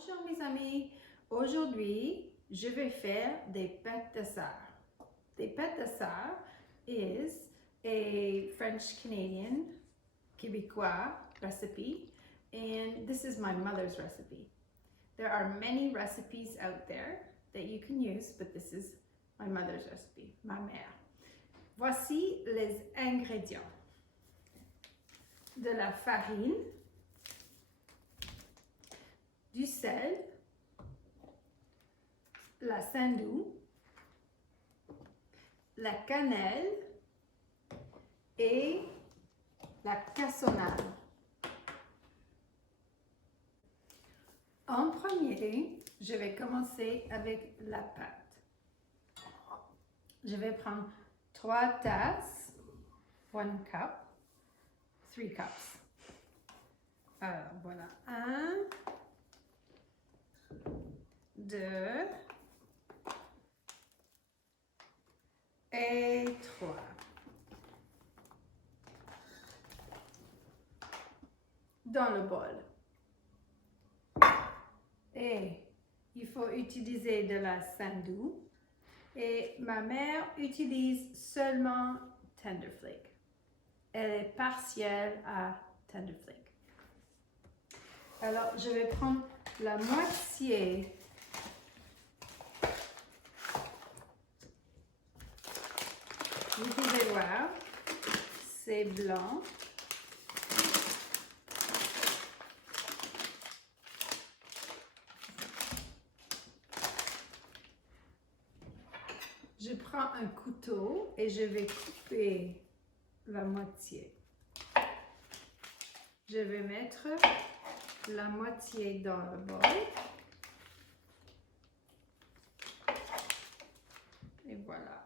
Bonjour mes amis, aujourd'hui je vais faire des pâtes de sar. Des pâtes de sar is a French Canadian Québécois recipe, and this is my mother's recipe. There are many recipes out there that you can use, but this is my mother's recipe, ma mère. Voici les ingrédients: de la farine, du sel, la sandou, la cannelle et la cassonade. En premier, je vais commencer avec la pâte. Je vais prendre 3 tasses, 1 cup, 3 cups. Alors voilà, 1, 2 et 3. Dans le bol. Et il faut utiliser de la sandou. Et ma mère utilise seulement Tender Flake. Elle est partielle à Tender Flake. Alors, je vais prendre la moitié . Vous pouvez voir, c'est blanc. Je prends un couteau et je vais couper la moitié. Je vais mettre la moitié dans le bol. Et voilà.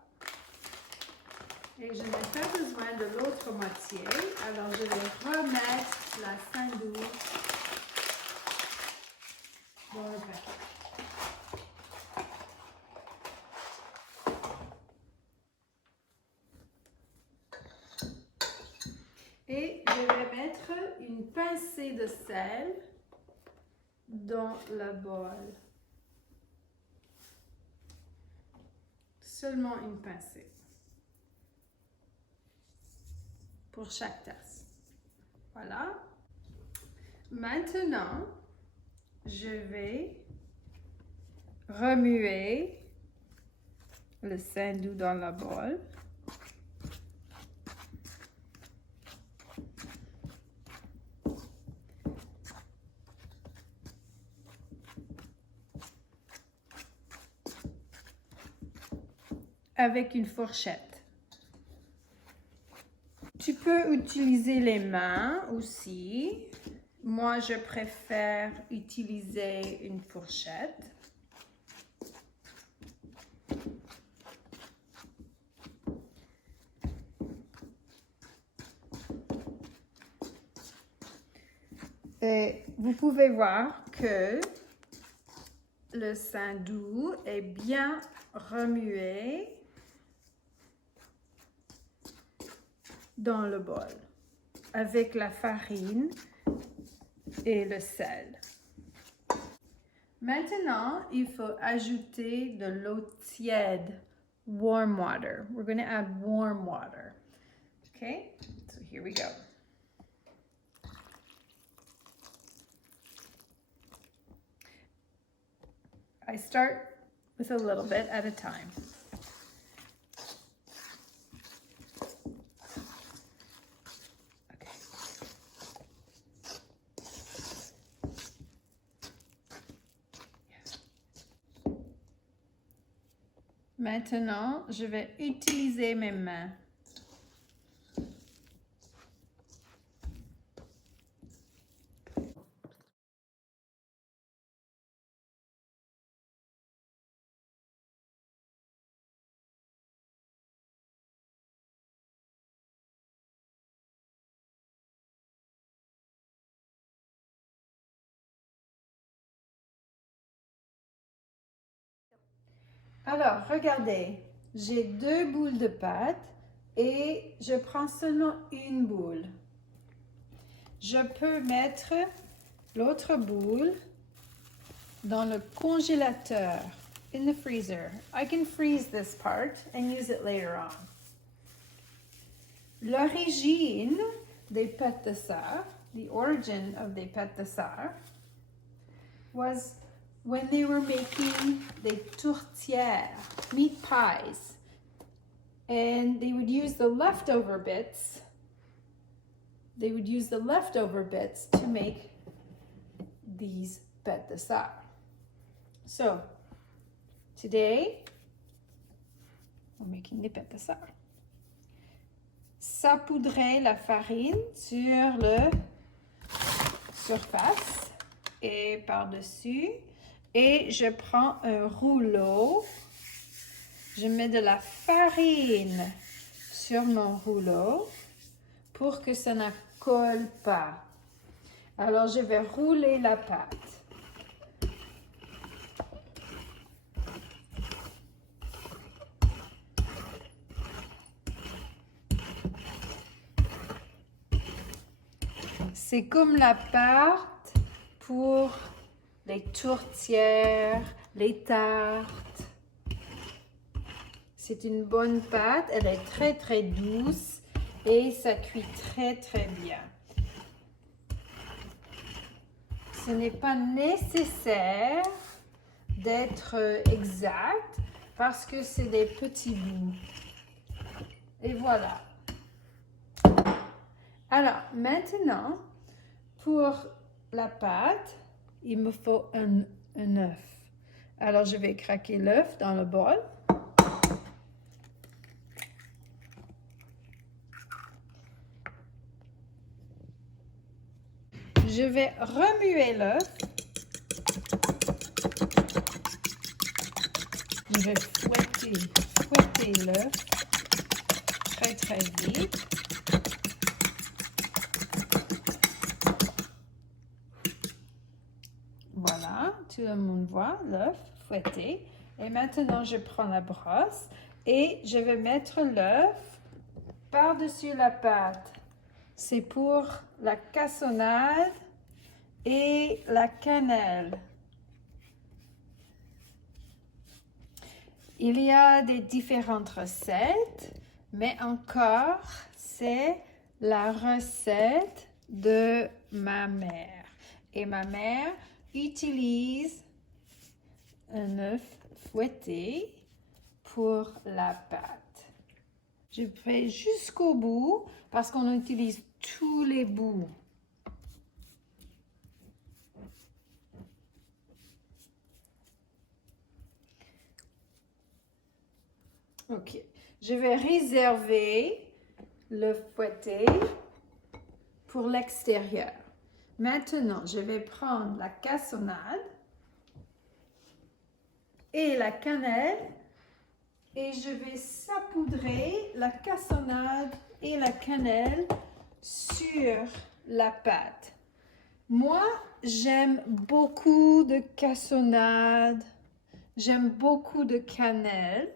Et je n'ai pas besoin de l'autre moitié, alors je vais remettre la sandou dans le paquet. Et je vais mettre une pincée de sel dans le bol. Seulement une pincée pour chaque tasse. Voilà. Maintenant, je vais remuer le sandou dans le bol. Avec une fourchette. Tu peux utiliser les mains aussi. Moi, je préfère utiliser une fourchette. Et vous pouvez voir que le sandou est bien remué dans le bol avec la farine et le sel. Maintenant, il faut ajouter de l'eau tiède, warm water. We're going to add warm water. Okay, so here we go. I start with a little bit at a time. Maintenant, je vais utiliser mes mains. Alors, regardez, j'ai 2 boules de pâte et je prends seulement une boule. Je peux mettre l'autre boule dans le congélateur, in the freezer. I can freeze this part and use it later on. L'origine des pâtes de sar, the origin of the pâtes de sar, was when they were making the tourtières, meat pies, and they would use the leftover bits. They would use the leftover bits to make these pâtes de sar. So, today, we're making the pâtes de sar. Saupoudrer la farine sur le surface et par-dessus. Et je prends un rouleau. Je mets de la farine sur mon rouleau pour que ça ne colle pas. Alors, je vais rouler la pâte. C'est comme la pâte pour les tourtières, les tartes. C'est une bonne pâte, elle est très très douce et ça cuit très très bien. Ce n'est pas nécessaire d'être exact parce que c'est des petits bouts. Et voilà. Alors, maintenant, pour la pâte, il me faut un œuf. Alors, je vais craquer l'œuf dans le bol. Je vais remuer l'œuf. Je vais fouetter l'œuf très très vite. Voilà, tout le monde voit l'œuf fouetté. Et maintenant, je prends la brosse et je vais mettre l'œuf par-dessus la pâte. C'est pour la cassonade et la cannelle. Il y a des différentes recettes, mais encore, c'est la recette de ma mère. Et ma mère utilise un œuf fouetté pour la pâte. Je fais jusqu'au bout parce qu'on utilise tous les bouts. Ok, je vais réserver le fouetté pour l'extérieur. Maintenant, je vais prendre la cassonade et la cannelle et je vais saupoudrer la cassonade et la cannelle sur la pâte. Moi, j'aime beaucoup de cassonade, j'aime beaucoup de cannelle.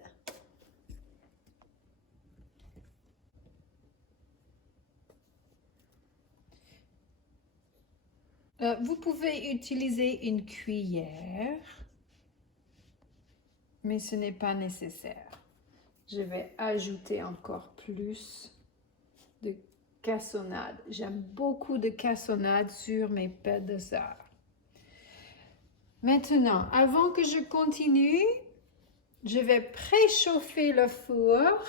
Vous pouvez utiliser une cuillère, mais ce n'est pas nécessaire. Je vais ajouter encore plus de cassonade. J'aime beaucoup de cassonade sur mes pâtes de sar. Maintenant, avant que je continue, je vais préchauffer le four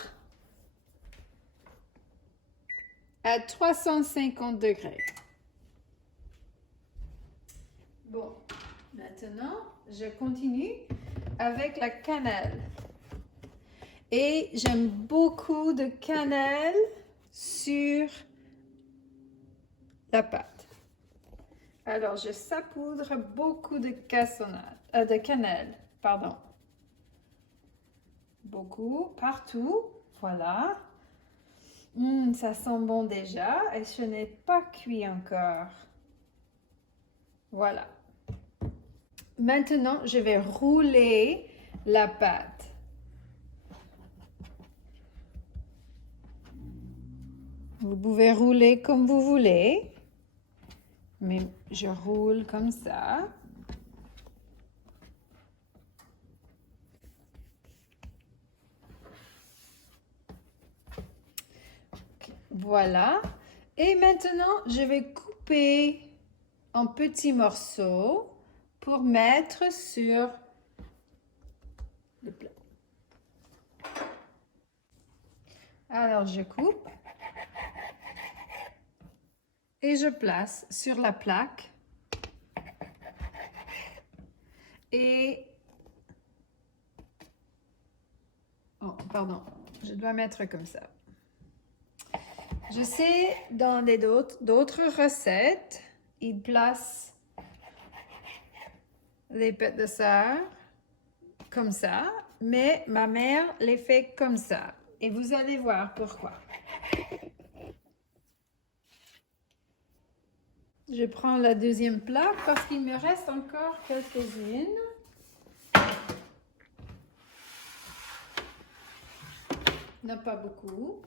à 350 degrés. Bon, maintenant, je continue avec la cannelle. Et j'aime beaucoup de cannelle sur la pâte. Alors, je saupoudre beaucoup de cannelle, pardon. Beaucoup, partout, voilà. Ça sent bon déjà et je n'ai pas cuit encore. Voilà. Maintenant, je vais rouler la pâte. Vous pouvez rouler comme vous voulez, mais je roule comme ça. Voilà. Et maintenant, je vais couper en petits morceaux pour mettre sur le plat. Alors, je coupe et je place sur la plaque. Et... Oh, pardon, je dois mettre comme ça. Je sais, dans d'autres recettes, ils placent les pâtes de sœur comme ça, mais ma mère les fait comme ça. Et vous allez voir pourquoi. Je prends la deuxième plaque parce qu'il me reste encore quelques-unes. Non, pas beaucoup.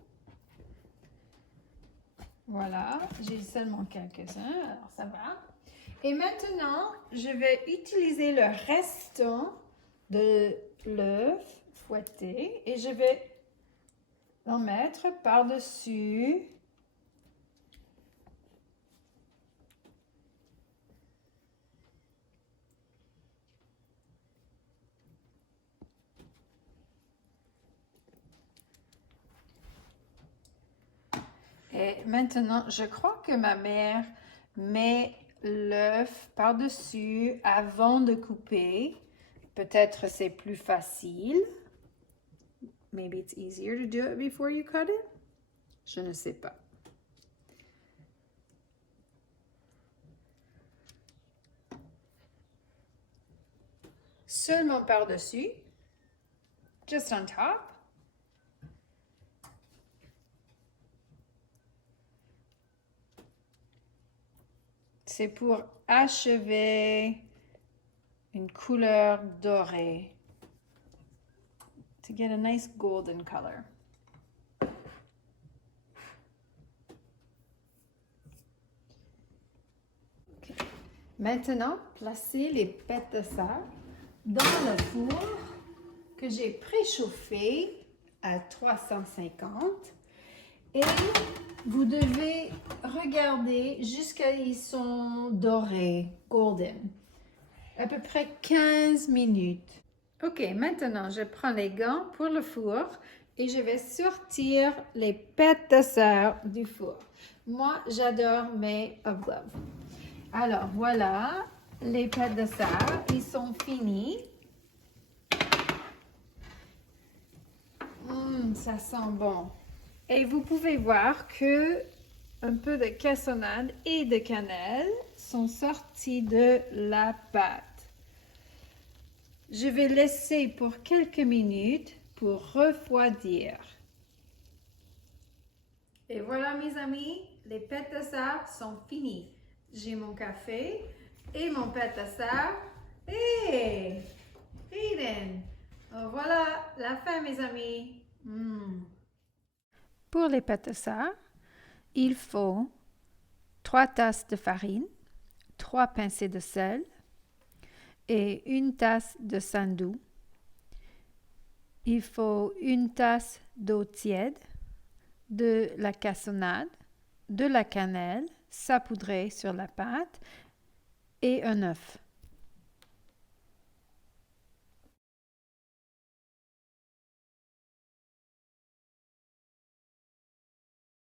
Voilà, j'ai seulement quelques-uns, alors ça va. Et maintenant, je vais utiliser le restant de l'œuf fouetté et je vais en mettre par-dessus. Et maintenant, je crois que ma mère met l'œuf par-dessus avant de couper. Peut-être c'est plus facile. Maybe it's easier to do it before you cut it. Je ne sais pas. Seulement par-dessus. Just on top. C'est pour achever une couleur dorée. To get a nice golden color. Okay. Maintenant, placez les pâtes de sœur dans le four que j'ai préchauffé à 350 et vous devez regarder jusqu'à ils sont dorés, golden. À peu près 15 minutes. Ok, maintenant je prends les gants pour le four et je vais sortir les pâtes de sœur du four. Moi, j'adore mes gloves. Alors voilà, les pâtes de sœur, ils sont finis. Ça sent bon. Et vous pouvez voir que un peu de cassonade et de cannelle sont sortis de la pâte. Je vais laisser pour quelques minutes pour refroidir. Et voilà mes amis, les pâtes de sœur sont finies. J'ai mon café et mon pâte de sœur. Hey, Hayden, voilà la fin mes amis. Pour les pâtes de sœur, il faut 3 tasses de farine, 3 pincées de sel et 1 tasse de sandou. Il faut 1 tasse d'eau tiède, de la cassonade, de la cannelle saupoudrée sur la pâte et un œuf.